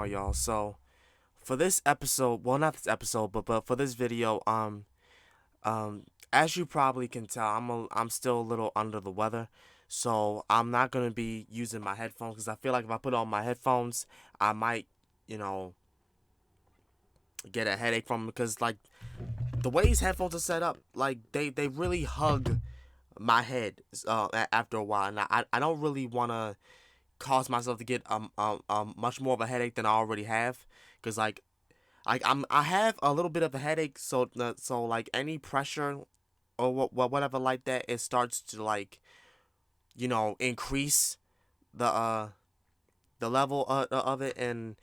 all, y'all? So for this episode, well, not this episode, but for this video, um, as you probably can tell, I'm still a little under the weather, so I'm not gonna be using my headphones because I feel like if I put on my headphones, I might, you know, get a headache from them because like the way these headphones are set up, like they really hug my head after a while, and I don't really wanna cause myself to get much more of a headache than I already have, because I have a little bit of a headache, so like any pressure or whatever like that, it starts to like increase the level of it, and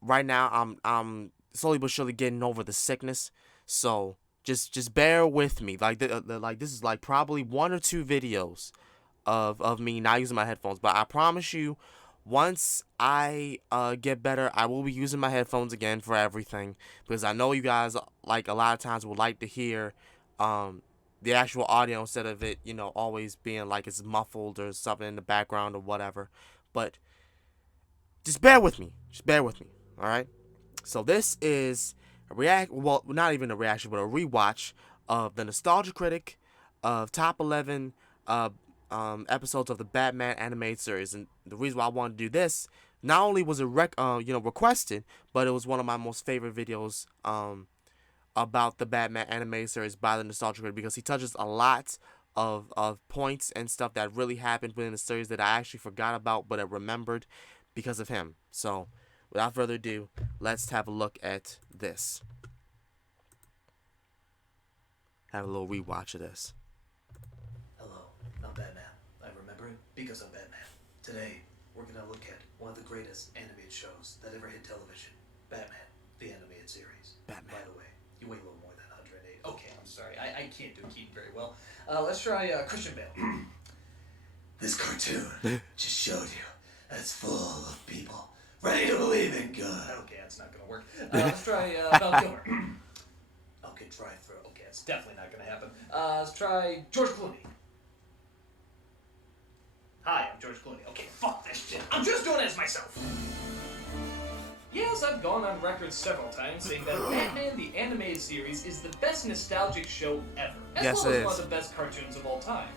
right now I'm slowly but surely getting over the sickness, so just bear with me. Like like this is like probably one or two videos of me not using my headphones, but I promise you, once I get better, I will be using my headphones again for everything, because I know you guys like a lot of times would like to hear the actual audio instead of it always being like it's muffled or something in the background or whatever. But just bear with me. All right. So this is a well, not even a reaction, but a rewatch of the Nostalgia Critic of top 11 episodes of the Batman animated series. And the reason why I wanted to do this, not only was it requested, but it was one of my most favorite videos about the Batman animated series by the Nostalgia Critic, because he touches a lot of points and stuff that really happened within the series that I actually forgot about, but I remembered because of him. So without further ado, let's have a look at this. Have a little rewatch of this. Hello, I'm Batman. I remember it because I'm Batman. Today, we're gonna look at one of the greatest animated shows that ever hit television. Batman, the animated series. Batman. By the way, you weigh a little more than 108. Okay, I'm sorry. I can't do Keaton very well. Let's try Christian Bale. This cartoon just showed you that it's full of people ready to believe in good. Okay, that's not gonna work. Let's try Val Kilmer. Okay, drive-through. Okay, it's definitely not gonna happen. Let's try George Clooney. Hi, I'm George Clooney. Okay, fuck this shit. I'm just doing it as myself. Yes, I've gone on record several times saying that Batman the Animated Series is the best nostalgic show ever, as Yes, well it as one is. of the best cartoons of all time.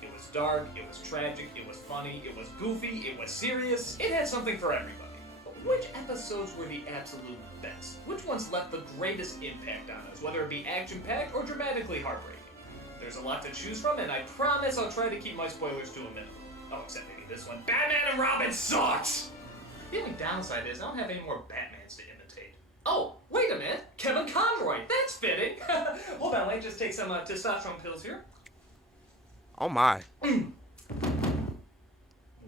It was dark, it was tragic, it was funny, it was goofy, it was serious. It had something for everybody. But which episodes were the absolute best? Which ones left the greatest impact on us, whether it be action-packed or dramatically heartbreaking? There's a lot to choose from, and I promise I'll try to keep my spoilers to a minimum. Oh, except maybe this one. Batman and Robin sucks! The only downside is I don't have any more Batmans to imitate. Oh, wait a minute! Kevin Conroy! That's fitting! Hold on, let me just take some testosterone pills here. Oh my.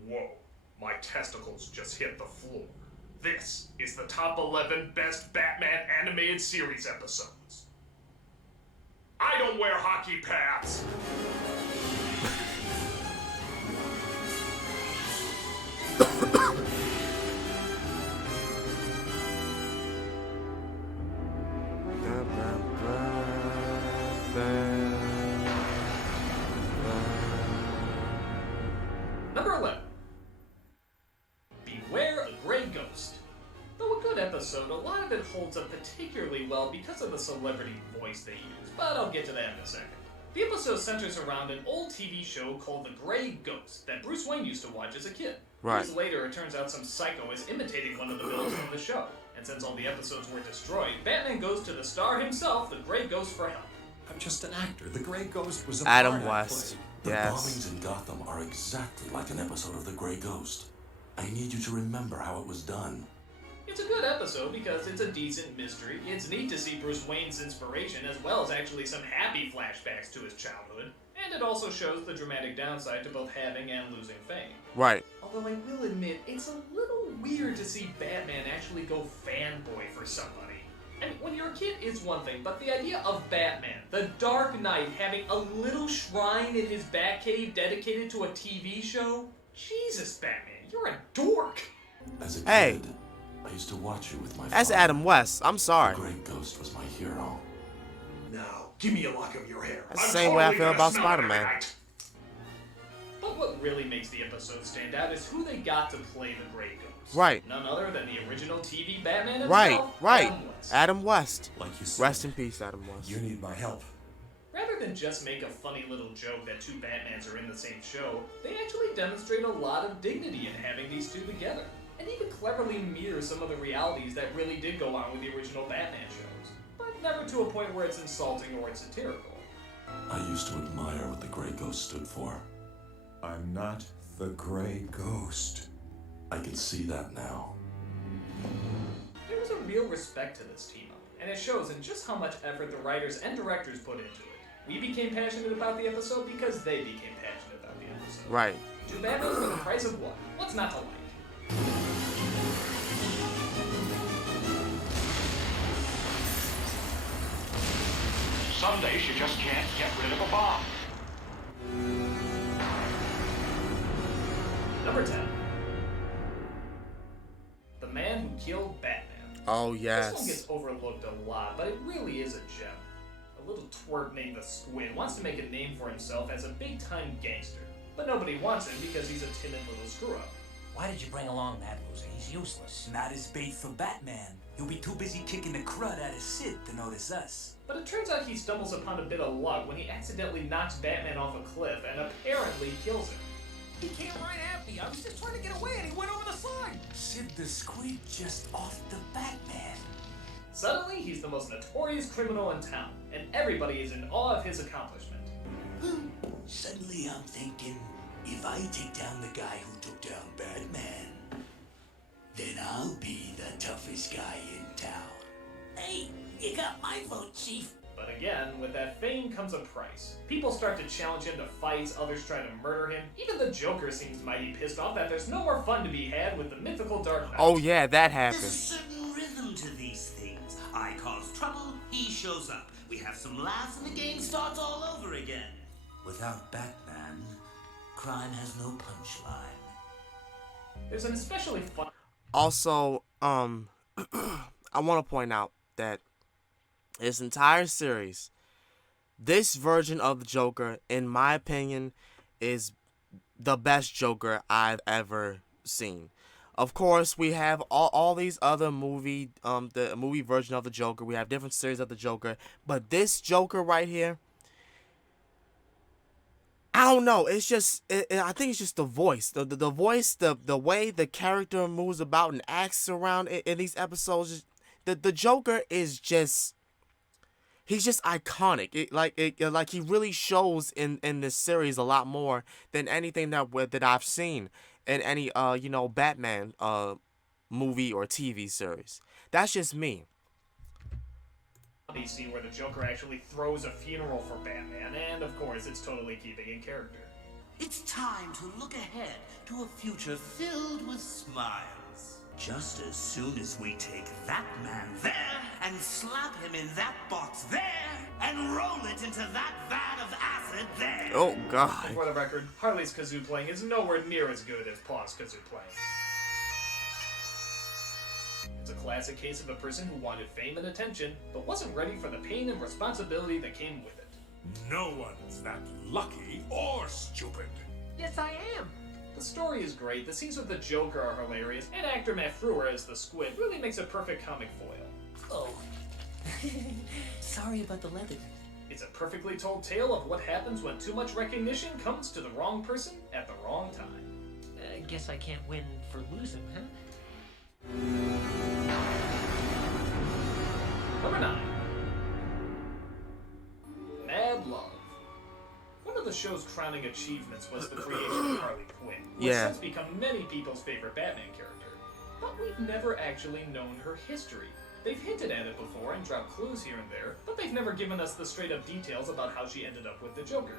Whoa, my testicles just hit the floor. This is the top 11 best Batman animated series episodes. I don't wear hockey pads! Number 11. Beware a Grey Ghost. Though a good episode, a lot of it holds up particularly well because of the celebrity voice they use, but I'll get to that in a second. The episode centers around an old TV show called The Grey Ghost that Bruce Wayne used to watch as a kid. Right. Years later, it turns out some psycho is imitating one of the villains from the show. And since all the episodes were destroyed, Batman goes to the star himself, the Grey Ghost, for help. I'm just an actor. The Grey Ghost was a Adam part I West. played. The Yes. bombings in Gotham are exactly like an episode of The Grey Ghost. I need you to remember how it was done. It's a good episode because it's a decent mystery. It's neat to see Bruce Wayne's inspiration, as well as actually some happy flashbacks to his childhood. And it also shows the dramatic downside to both having and losing fame. Right. Although I will admit, it's a little weird to see Batman actually go fanboy for somebody. I mean, when you're a kid, it's one thing, but the idea of Batman, the Dark Knight, having a little shrine in his Batcave dedicated to a TV show? Jesus, Batman, you're a dork! As a Hey. kid, I used to watch you with my That's father. Adam West. I'm The sorry. Grey Ghost was my hero. Now, give me a lock of your hair. That's the same way I feel about Spider-Man. Spider-Man. But what really makes the episode stand out is who they got to play the Grey Ghost. Right. None other than the original TV Batman Right, himself, right. Adam West. Adam West. Like you said, Rest in peace, Adam West. you need my help. Rather than just make a funny little joke that two Batmans are in the same show, they actually demonstrate a lot of dignity in having these two together, and even cleverly mirror some of the realities that really did go on with the original Batman shows, but never to a point where it's insulting or it's satirical. I used to admire what the Grey Ghost stood for. I'm not the Grey Ghost. I can see that now. There was a real respect to this team-up, and it shows in just how much effort the writers and directors put into it. We became passionate about the episode because they became passionate about the episode. Right. Two Batmans for the price of one. What's not to like? Some days you just can't get rid of a bomb. Number 10. The Man Who Killed Batman. Oh, This one yes. gets overlooked a lot, but it really is a gem. A little twerp named the Squid wants to make a name for himself as a big-time gangster, but nobody wants him because he's a timid little screw-up. Why did you bring along that loser? He's useless. Not as bait for Batman. He'll be too busy kicking the crud out of Sid to notice us. But it turns out he stumbles upon a bit of luck when he accidentally knocks Batman off a cliff and apparently kills him. He came right at me. I was just trying to get away and he went over the side. Sid the Squid just off the Batman. Suddenly, he's the most notorious criminal in town, and everybody is in awe of his accomplishment. Suddenly I'm thinking, if I take down the guy who took down Batman, then I'll be the toughest guy in town. Hey, you got my vote, Chief. But again, with that fame comes a price. People start to challenge him to fights, others try to murder him. Even the Joker seems mighty pissed off that there's no more fun to be had with the mythical Dark Knight. Oh, yeah, that There's a happened. certain rhythm to these things. I cause trouble, he shows up. We have some laughs and the game starts all over again. Without Batman, crime has no punchline. There's an especially fun Also, I want to point out that this entire series, this version of the Joker, in my opinion, is the best Joker I've ever seen. Of course, we have all these other the movie version of the Joker. We have different series of the Joker, but this Joker right here, I don't know. It's just, I think it's just the voice, the voice, the way the character moves about and acts around in these episodes. The Joker is just, he's just iconic. Like he really shows in this series a lot more than anything that I've seen in any Batman movie or TV series. That's just me. scene where the Joker actually throws a funeral for Batman, and of course, it's totally keeping in character. It's time to look ahead to a future filled with smiles. Just as soon as we take that man there and slap him in that box there and roll it into that vat of acid there. Oh, God. For the record, Harley's kazoo playing is nowhere near as good as Paw's kazoo playing. It's a classic case of a person who wanted fame and attention, but wasn't ready for the pain and responsibility that came with it. No one's that lucky or stupid. Yes, I am. The story is great, the scenes with the Joker are hilarious, and actor Matt Frewer as the Squid really makes a perfect comic foil. Oh. Sorry about the leather. It's a perfectly told tale of what happens when too much recognition comes to the wrong person at the wrong time. Guess I can't win for losing, huh? Number 9. Mad Love. One of the show's crowning achievements was the creation of Harley Quinn, who has Yeah. since become many people's favorite Batman character. But we've never actually known her history. They've hinted at it before and dropped clues here and there, but they've never given us the straight-up details about how she ended up with the Joker.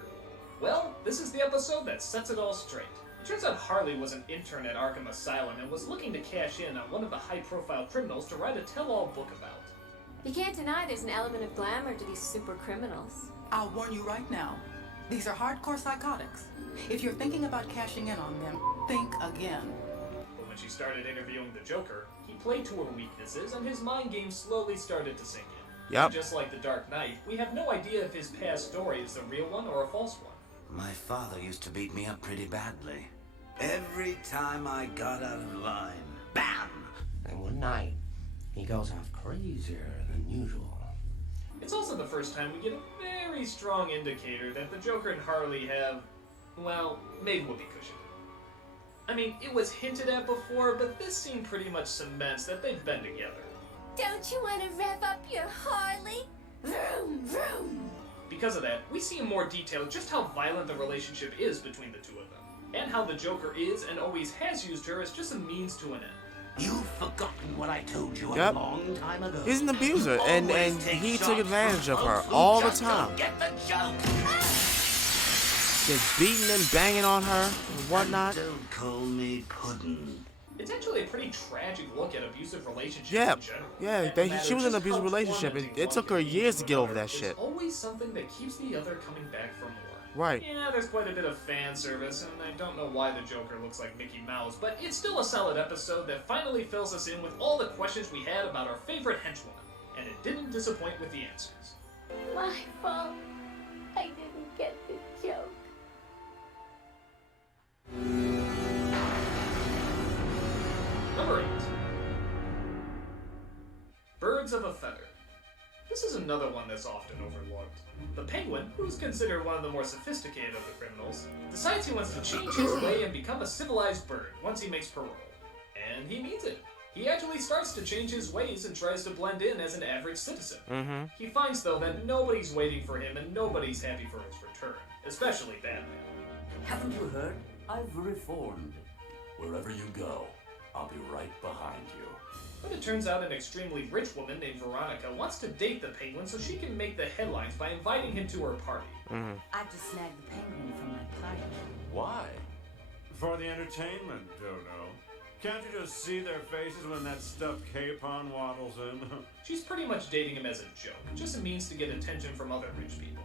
Well, this is the episode that sets it all straight. It turns out Harley was an intern at Arkham Asylum and was looking to cash in on one of the high-profile criminals to write a tell-all book about. You can't deny there's an element of glamour to these super criminals. I'll warn you right now. These are hardcore psychotics. If you're thinking about cashing in on them, think again. But when she started interviewing the Joker, he played to her weaknesses and his mind games slowly started to sink in. Yep. Just like the Dark Knight, we have no idea if his past story is the real one or a false one. My father used to beat me up pretty badly. Every time I got out of line, bam! And one night, he goes off crazier than usual. It's also the first time we get a very strong indicator that the Joker and Harley have, well, made whoopee cushion. I mean, it was hinted at before, but this scene pretty much cements that they've been together. Don't you want to rev up your Harley? Vroom, vroom. Because of that, we see in more detail just how violent the relationship is between the two of them, and how the Joker is and always has used her as just a means to an end. You've forgotten what I told you Yep. a long time ago. He's an abuser, and Always take he took shots advantage from of her folks who all the just time. don't get the joke. Just beating and banging on her and whatnot. Don't call me Puddin'. It's actually a pretty tragic look at abusive relationships Yeah, in general. yeah, And they, no matter she was in an just how abusive relationship. tormenting It one took can her be years to to get over another, that shit. There's always something that keeps the other coming back for more. Right. Yeah, there's quite a bit of fan service, and I don't know why the Joker looks like Mickey Mouse, but it's still a solid episode that finally fills us in with all the questions we had about our favorite henchwoman, and it didn't disappoint with the answers. My fault. I didn't get the joke. Number 8. Birds of a Feather. This is another one that's often overlooked. The Penguin, who's considered one of the more sophisticated of the criminals, decides he wants to change his way and become a civilized bird once he makes parole. And he means it. He actually starts to change his ways and tries to blend in as an average citizen. Mm-hmm. He finds, though, that nobody's waiting for him and nobody's happy for his return, especially Batman. Haven't you heard? I've reformed. Wherever you go, I'll be right behind you. But it turns out an extremely rich woman named Veronica wants to date the Penguin so she can make the headlines by inviting him to her party. Mm-hmm. I've just snagged the Penguin from my party. Why? For the entertainment, Dodo. Can't you just see their faces when that stuffed capon waddles in? She's pretty much dating him as a joke, just a means to get attention from other rich people.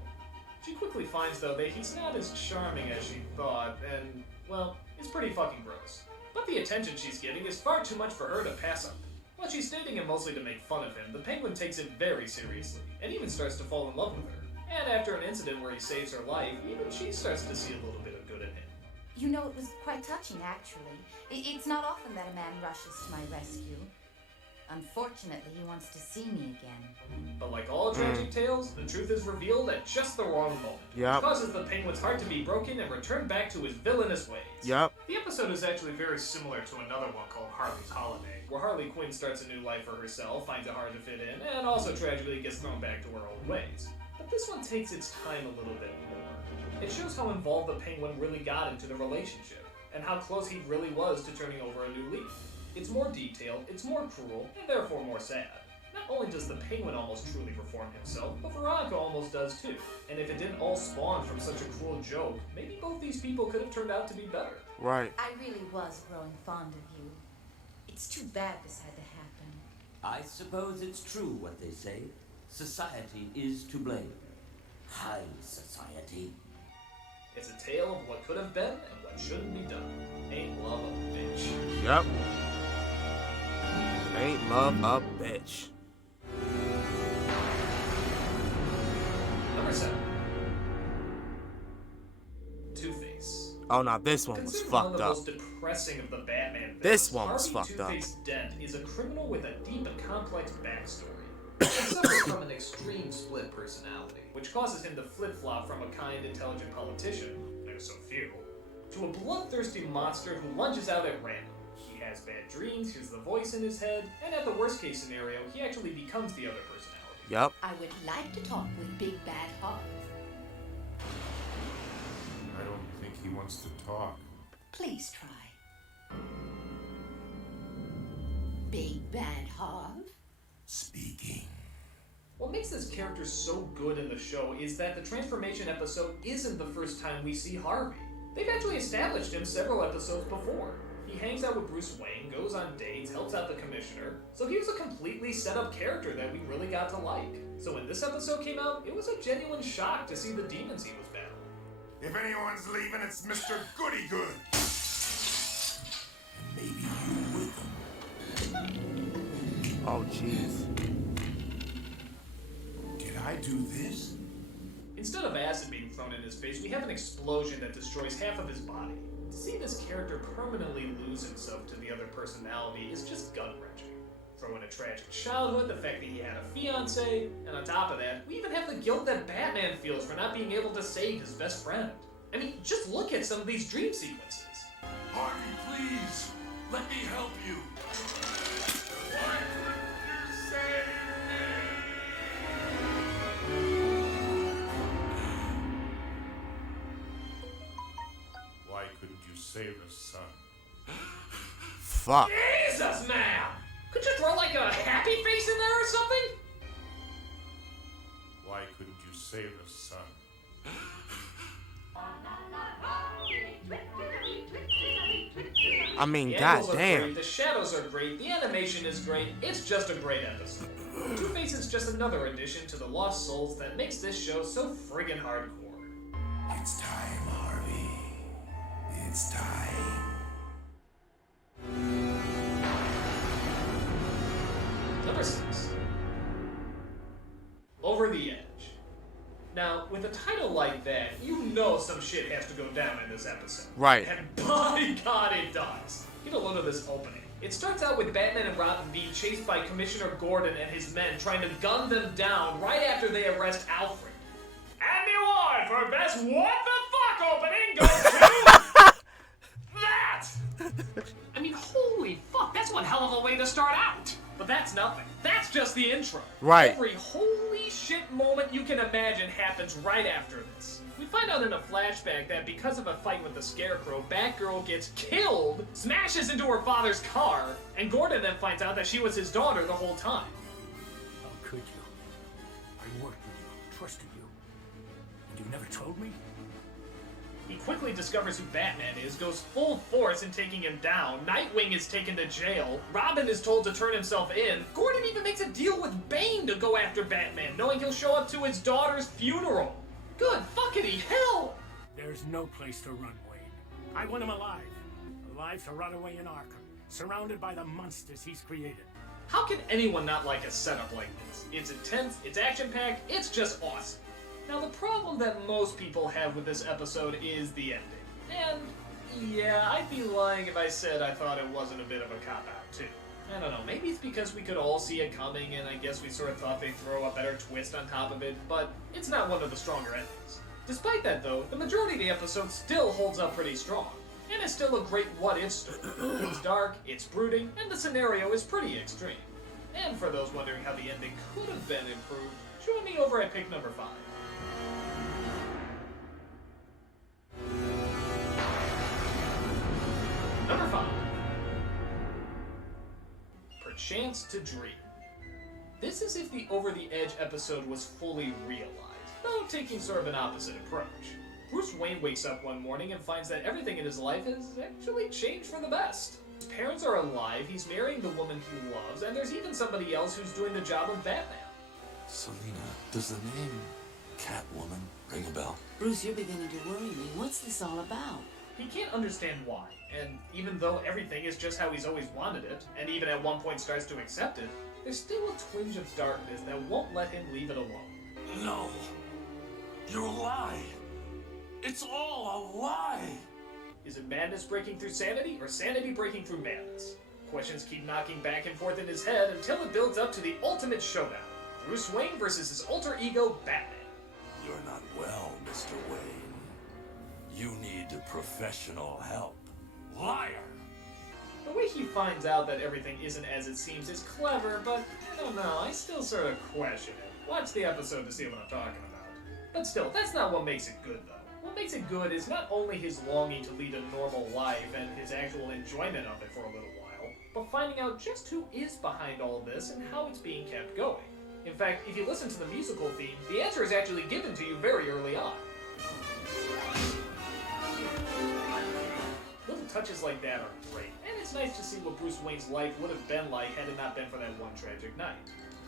She quickly finds, though, that he's not as charming as she thought, and, well, it's pretty fucking gross. But the attention she's getting is far too much for her to pass up. While she's dating him mostly to make fun of him, the Penguin takes it very seriously, and even starts to fall in love with her. And after an incident where he saves her life, even she starts to see a little bit of good in him. You know, it was quite touching, actually. It's not often that a man rushes to my rescue. Unfortunately, he wants to see me again. But like all tragic tales, the truth is revealed at just the wrong moment. Yep. Which causes the Penguin's heart to be broken and return back to his villainous ways. Yep. The episode is actually very similar to another one called Harley's Holiday, where Harley Quinn starts a new life for herself, finds it hard to fit in, and also tragically gets thrown back to her old ways. But this one takes its time a little bit more. It shows how involved the Penguin really got into the relationship, and how close he really was to turning over a new leaf. It's more detailed, it's more cruel, and therefore more sad. Not only does the Penguin almost truly reform himself, but Veronica almost does too. And if it didn't all spawn from such a cruel joke, maybe both these people could have turned out to be better. Right. I really was growing fond of you. It's too bad this had to happen. I suppose it's true what they say. Society is to blame. High society. It's a tale of what could have been and what shouldn't be done. Ain't love a bitch. Yep. Ain't love a bitch. Number 7. Two-Face. Oh, no, this one was Considered one of fucked the up. most depressing of the Batman villains, This one was Harvey fucked up. Two-Face Dent is a criminal with a deep and complex backstory. He suffers from an extreme split personality, which causes him to flip-flop from a kind, intelligent politician, there's so few, to a bloodthirsty monster who lunges out at random. He has bad dreams, hears the voice in his head, and at the worst-case scenario, he actually becomes the other personality. Yep. I would like to talk with Big Bad Harv. I don't think he wants to talk. Please try. Big Bad Harv? Speaking. What makes this character so good in the show is that the transformation episode isn't the first time we see Harvey. They've actually established him several episodes before. He hangs out with Bruce Wayne, goes on dates, helps out the commissioner, so he was a completely set up character that we really got to like. So when this episode came out, it was a genuine shock to see the demons he was battling. If anyone's leaving, it's Mr. Goody Good. And maybe you with them. Oh, jeez. Did I do this? Instead of acid being thrown in his face, we have an explosion that destroys half of his body. To see this character permanently lose himself to the other personality is just gut-wrenching. Throw in a tragic childhood, the fact that he had a fiancé, and on top of that, we even have the guilt that Batman feels for not being able to save his best friend. I mean, just look at some of these dream sequences. Harvey, please, let me help you. Why couldn't you save me? Why couldn't you save us, son? Fuck. Jesus, man! Could you throw like a happy face in there or something? Why couldn't you save us, son? I mean, The god angles are damn. great, the shadows are great, the animation is great, it's just a great episode. Two-Face is just another addition to the Lost Souls that makes this show so friggin' hardcore. It's time, Harvey. It's time. Number 6. Over the Edge. Now, with a title like that, you know some shit has to go down in this episode. Right. And by God, it does. Get a load of this opening. It starts out with Batman and Robin being chased by Commissioner Gordon and his men trying to gun them down right after they arrest Alfred. And the award for best what the fuck opening goes to... that! I mean, holy fuck, that's one hell of a way to start out. But that's nothing. That's just the intro. Right. Every holy shit moment you can imagine happens right after this. We find out in a flashback that because of a fight with the Scarecrow, Batgirl gets killed, smashes into her father's car, and Gordon then finds out that she was his daughter the whole time. How could you? I worked with you, trusted you, and you never told me? He quickly discovers who Batman is, goes full force in taking him down, Nightwing is taken to jail, Robin is told to turn himself in, Gordon even makes a deal with Bane to go after Batman, knowing he'll show up to his daughter's funeral. Good fuckity hell! There's no place to run, Wayne. I want him alive. Alive to rot away in Arkham, surrounded by the monsters he's created. How can anyone not like a setup like this? It's intense, it's action-packed, it's just awesome. Now, the problem that most people have with this episode is the ending. And, yeah, I'd be lying if I said I thought it wasn't a bit of a cop-out, too. I don't know, maybe it's because we could all see it coming, and I guess we sort of thought they'd throw a better twist on top of it, but it's not one of the stronger endings. Despite that, though, the majority of the episode still holds up pretty strong, and it's still a great what-if story. It's dark, it's brooding, and the scenario is pretty extreme. And for those wondering how the ending could have been improved, join me over at pick number 5. Number 5. Perchance to Dream. This is if the Over the Edge episode was fully realized, though taking sort of an opposite approach. Bruce Wayne wakes up one morning and finds that everything in his life has actually changed for the best. His parents are alive, he's marrying the woman he loves, and there's even somebody else who's doing the job of Batman. Selina, does the name Catwoman ring a bell? Bruce, you're beginning to worry me. What's this all about? He can't understand why, and even though everything is just how he's always wanted it, and even at one point starts to accept it, there's still a twinge of darkness that won't let him leave it alone. No. You're a lie. It's all a lie. Is it madness breaking through sanity, or sanity breaking through madness? Questions keep knocking back and forth in his head until it builds up to the ultimate showdown. Bruce Wayne versus his alter ego, Batman. You're not well, Mr. Wayne. You need professional help. Liar! The way he finds out that everything isn't as it seems is clever, but I don't know, I still sort of question it. Watch the episode to see what I'm talking about. But still, that's not what makes it good, though. What makes it good is not only his longing to lead a normal life and his actual enjoyment of it for a little while, but finding out just who is behind all this and how it's being kept going. In fact, if you listen to the musical theme, the answer is actually given to you very early on. Little touches like that are great, and it's nice to see what Bruce Wayne's life would have been like had it not been for that one tragic night.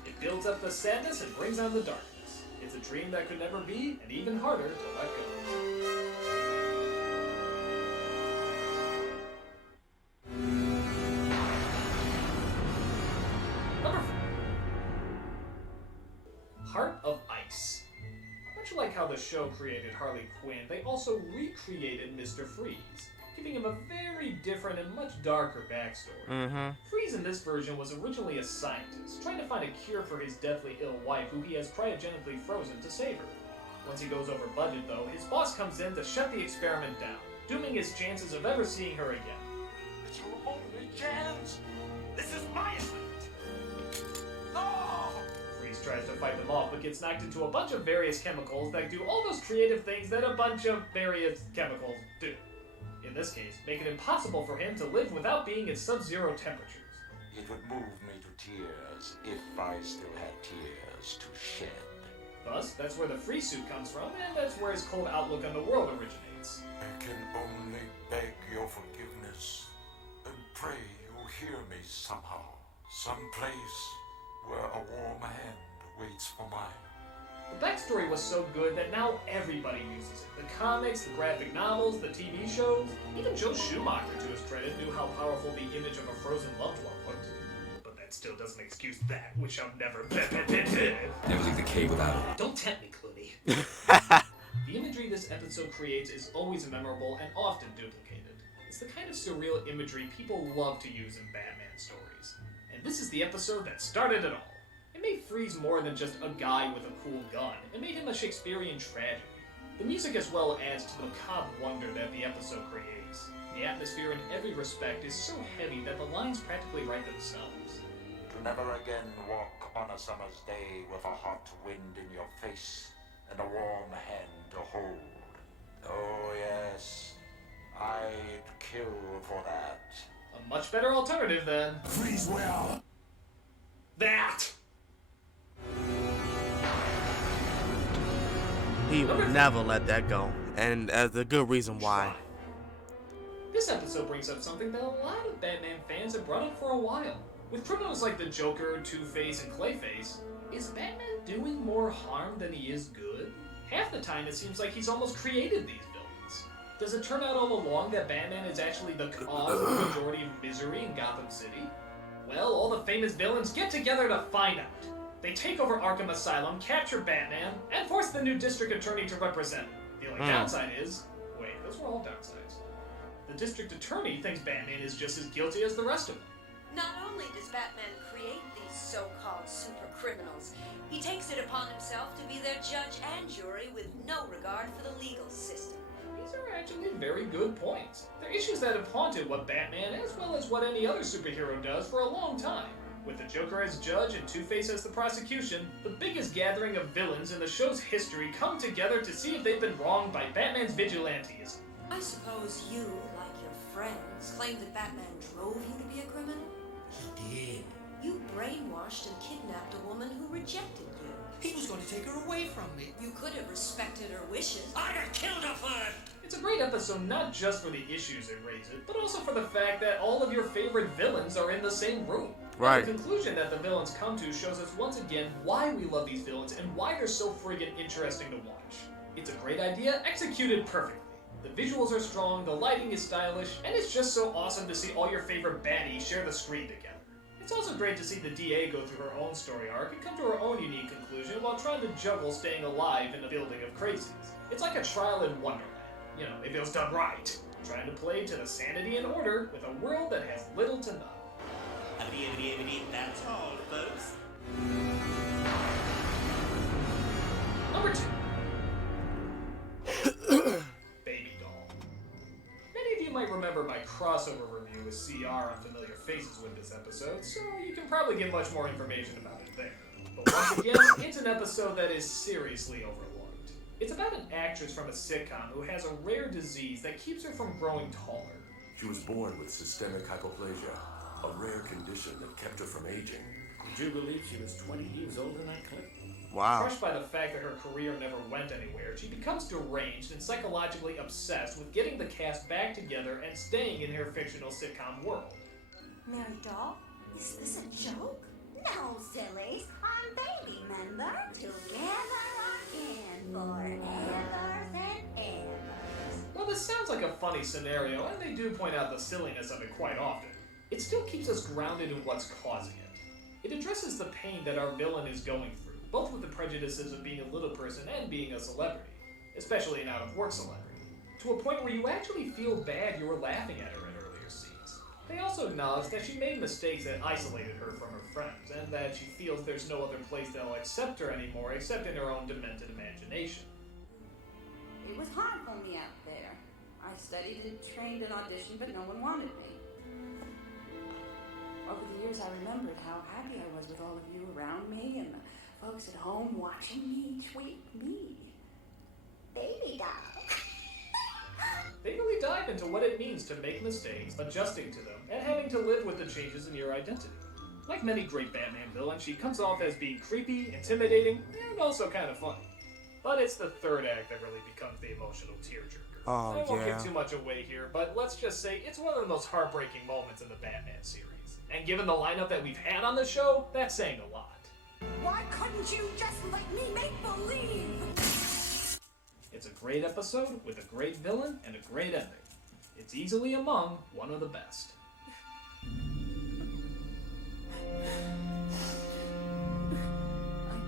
It builds up the sadness and brings on the darkness. It's a dream that could never be, and even harder to let go. Number 4. Heart of Ice. Much like how the show created Harley Quinn, they also recreated Mr. Freeze, giving him a very different and much darker backstory. Freeze in this version was originally a scientist, trying to find a cure for his deathly ill wife, who he has cryogenically frozen to save her. Once he goes over budget, though, his boss comes in to shut the experiment down, dooming his chances of ever seeing her again. It's your only chance. This is my attempt. No! Freeze tries to fight them off, but gets knocked into a bunch of various chemicals that do all those creative things that a bunch of various chemicals do. In this case, make it impossible for him to live without being at sub-zero temperatures. It would move me to tears if I still had tears to shed. Thus, that's where the free suit comes from, and that's where his cold outlook on the world originates. I can only beg your forgiveness and pray you'll hear me somehow. Someplace where a warm hand waits for mine. The backstory was so good that now everybody uses it. The comics, the graphic novels, the TV shows. Even Joe Schumacher, to his credit, knew how powerful the image of a frozen loved one was. But that still doesn't excuse that, which I'll never... Never leave the cave without it. Don't tempt me, Clooney. The imagery this episode creates is always memorable and often duplicated. It's the kind of surreal imagery people love to use in Batman stories. And this is the episode that started it all. It made Freeze more than just a guy with a cool gun. It made him a Shakespearean tragedy. The music as well adds to the macabre wonder that the episode creates. The atmosphere in every respect is so heavy that the lines practically write themselves. To never again walk on a summer's day with a hot wind in your face and a warm hand to hold. Oh yes, I'd kill for that. A much better alternative then. Freeze well. That! He will never let that go, and there's a good reason why. This episode brings up something that a lot of Batman fans have brought up for a while. With criminals like the Joker, Two-Face, and Clayface, is Batman doing more harm than he is good? Half the time it seems like he's almost created these villains. Does it turn out all along that Batman is actually the cause of the majority of misery in Gotham City? Well, all the famous villains get together to find out. They take over Arkham Asylum, capture Batman, and force the new district attorney to represent him. The only downside is... wait, those were all downsides. The district attorney thinks Batman is just as guilty as the rest of them. Not only does Batman create these so-called super criminals, he takes it upon himself to be their judge and jury with no regard for the legal system. These are actually very good points. They're issues that have haunted what Batman, as well as what any other superhero does for a long time. With the Joker as judge and Two-Face as the prosecution, the biggest gathering of villains in the show's history come together to see if they've been wronged by Batman's vigilantism. I suppose you, like your friends, claim that Batman drove you to be a criminal? He did. You brainwashed and kidnapped a woman who rejected you. He was going to take her away from me. You could have respected her wishes. I'd have killed her for it. It's a great episode not just for the issues it raises, but also for the fact that all of your favorite villains are in the same room. Right. The conclusion that the villains come to shows us once again why we love these villains and why they're so friggin' interesting to watch. It's a great idea, executed perfectly. The visuals are strong, the lighting is stylish, and it's just so awesome to see all your favorite baddies share the screen together. It's also great to see the DA go through her own story arc and come to her own unique conclusion while trying to juggle staying alive in a building of crazies. It's like a trial in Wonderland. You know, if it was done right. Trying to play to the sanity and order with a world that has little to none. That's all, folks. Number 2. Baby Doll. Many of you might remember my crossover review with CR on Familiar Faces with this episode, so you can probably get much more information about it there. But once again, it's an episode that is seriously overlooked. It's about an actress from a sitcom who has a rare disease that keeps her from growing taller. She was born with systemic hypoplasia, a rare condition that kept her from aging. Did you believe she was 20 years old in that clip? Wow. Crushed by the fact that her career never went anywhere, she becomes deranged and psychologically obsessed with getting the cast back together and staying in her fictional sitcom world. Mary Doll, is this a joke? No, sillies. I'm baby, member. Together again, forever and ever. Well, this sounds like a funny scenario, and they do point out the silliness of it quite often. It still keeps us grounded in what's causing it. It addresses the pain that our villain is going through, both with the prejudices of being a little person and being a celebrity, especially an out-of-work celebrity, to a point where you actually feel bad you were laughing at her in earlier scenes. They also acknowledge that she made mistakes that isolated her from her friends, and that she feels there's no other place that'll accept her anymore except in her own demented imagination. It was hard for me out there. I studied and trained and auditioned, but no one wanted me. Over the years, I remembered how happy I was with all of you around me and the folks at home watching me tweet me. Baby doll. They really dive into what it means to make mistakes, adjusting to them, and having to live with the changes in your identity. Like many great Batman villains, she comes off as being creepy, intimidating, and also kind of funny. But it's the third act that really becomes the emotional tearjerker. I won't give too much away here, but let's just say it's one of the most heartbreaking moments in the Batman series. And given the lineup that we've had on the show, that's saying a lot. Why couldn't you just let me make believe? It's a great episode with a great villain and a great ending. It's easily among one of the best. I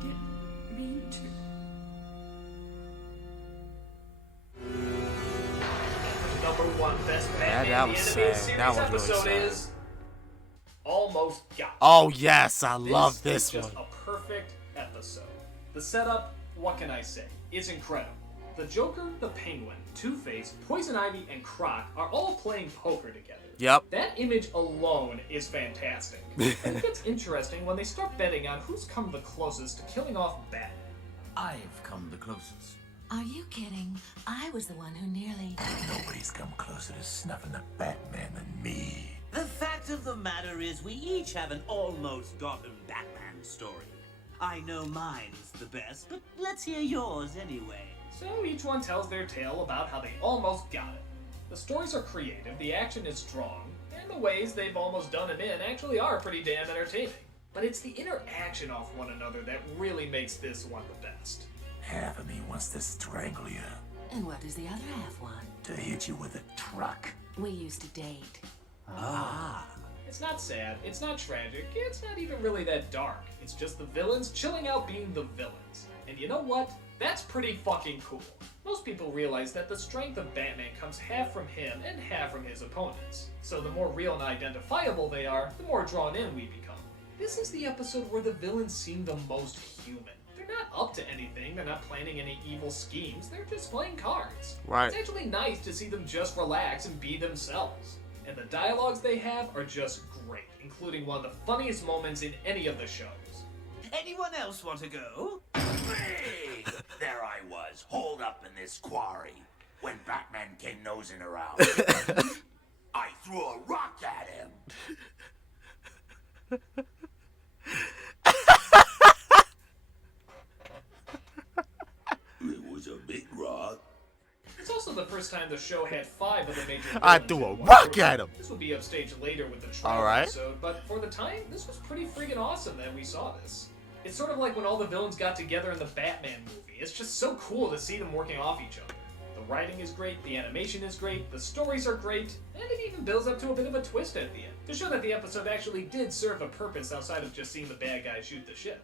didn't mean to. Number one best Batman that the was Animated sad. Series That was really episode sad. is Almost Got Me. Oh yes, I love this is one. just a perfect episode. The setup, what can I say? It's incredible. The Joker, the Penguin, Two-Face, Poison Ivy, and Croc are all playing poker together. Yep. That image alone is fantastic. And it gets interesting when they start betting on who's come the closest to killing off Batman. I've come the closest. Are you kidding? I was the one who nearly... Nobody's come closer to snuffing the Batman than me. The fact of the matter is, we each have an almost Gotham Batman story. I know mine's the best, but let's hear yours anyway. So each one tells their tale about how they almost got it. The stories are creative, the action is strong, and the ways they've almost done it in actually are pretty damn entertaining. But it's the interaction off one another that really makes this one the best. Half of me wants to strangle you. And what does the other half want? To hit you with a truck. We used to date. It's not sad, it's not tragic, it's not even really that dark. It's just the villains chilling out being the villains. And you know what? That's pretty fucking cool. Most people realize that the strength of Batman comes half from him and half from his opponents. So the more real and identifiable they are, the more drawn in we become. This is the episode where the villains seem the most human. They're not up to anything, they're not planning any evil schemes, they're just playing cards. Right. It's actually nice to see them just relax and be themselves. And the dialogues they have are just great, including one of the funniest moments in any of the shows. Anyone else want to go? Hey! There I was, holed up in this quarry, when Batman came nosing around. I threw a rock at him. It was a big rock. It's also the first time the show had 5 of the major villains. I threw a in one rock movie. at him. This will be upstaged later with the trial Alright. episode, but for the time, this was pretty freaking awesome that we saw this. It's sort of like when all the villains got together in the Batman movie. It's just so cool to see them working off each other. The writing is great, the animation is great, the stories are great, and it even builds up to a bit of a twist at the end, to show that the episode actually did serve a purpose outside of just seeing the bad guys shoot the shit.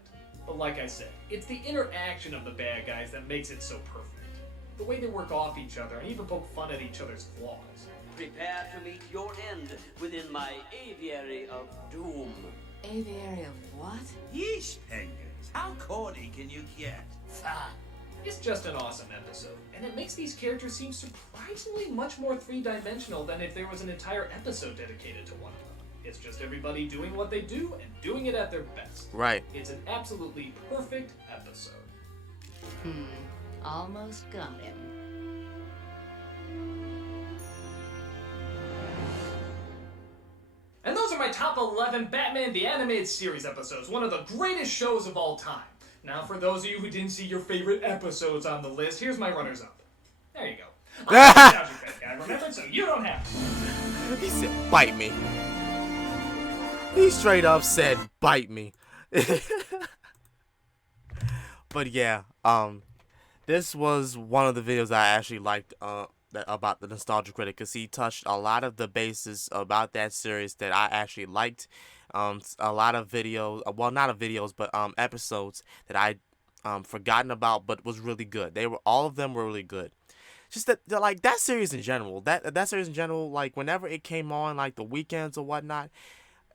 But like I said, it's the interaction of the bad guys that makes it so perfect. The way they work off each other and even poke fun at each other's flaws. Prepare to meet your end within my aviary of doom. Aviary of what? Yeesh, Penguins. How corny can you get? It's just an awesome episode, and it makes these characters seem surprisingly much more three-dimensional than if there was an entire episode dedicated to one of them. It's just everybody doing what they do and doing it at their best. Right. It's an absolutely perfect episode. Almost got him. And those are my top 11 Batman the Animated Series episodes, one of the greatest shows of all time. Now, for those of you who didn't see your favorite episodes on the list, here's my runners-up. There you go. I'm a nostalgic Bat guy, remember? So you don't have to. He said, bite me. He straight up said, bite me. But yeah, this was one of the videos I actually liked about the Nostalgia Critic, because he touched a lot of the bases about that series that I actually liked. A lot of videos, well, not of videos, but episodes that I forgotten about, but was really good. All of them were really good. Just that like that series in general, that series in general, like whenever it came on, like the weekends or whatnot,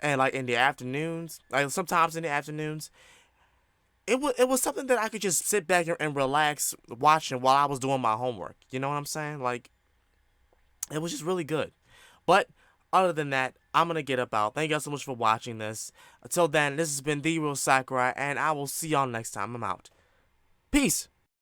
and like in the afternoons, like sometimes in the afternoons, it was something that I could just sit back and relax watching while I was doing my homework. You know what I'm saying? Like it was just really good. But other than that, I'm gonna get up out. Thank you guys so much for watching this. Until then, this has been The Real Sakurai, and I will see y'all next time. I'm out. Peace.